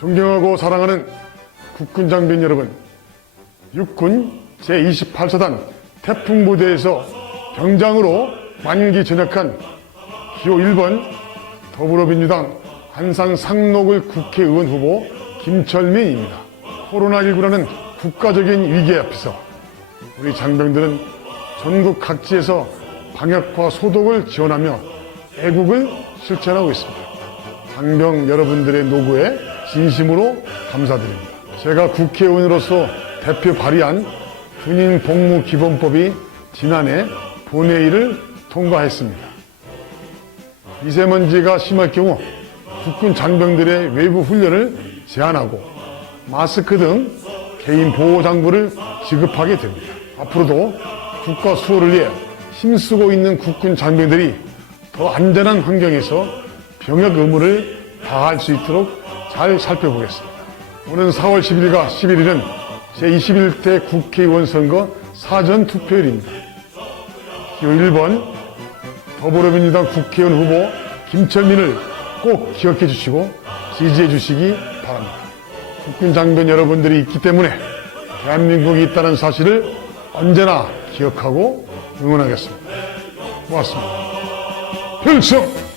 존경하고 사랑하는 국군 장병 여러분, 육군 제28사단 태풍 부대에서 병장으로 만기 전역한 기호 1번 더불어민주당 안산 상록을 국회의원 후보 김철민입니다. 코로나19라는 국가적인 위기 앞에서 우리 장병들은 전국 각지에서 방역과 소독을 지원하며 애국을 실천하고 있습니다. 장병 여러분들의 노고에 진심으로 감사드립니다. 제가 국회의원으로서 대표 발의한 군인 복무 기본법이 지난해 본회의를 통과했습니다. 미세먼지가 심할 경우 국군 장병들의 외부 훈련을 제한하고 마스크 등 개인 보호 장구를 지급하게 됩니다. 앞으로도 국가 수호를 위해 힘쓰고 있는 국군 장병들이 더 안전한 환경에서 병역 의무를 다할 수 있도록 잘 살펴보겠습니다. 오는 4월 10일과 11일은 제21대 국회의원 선거 사전 투표일입니다. 기호 1번 더불어민주당 국회의원 후보 김철민을 꼭 기억해 주시고 지지해 주시기 바랍니다. 국군 장병 여러분들이 있기 때문에 대한민국이 있다는 사실을 언제나 기억하고 응원하겠습니다. 고맙습니다. 필승!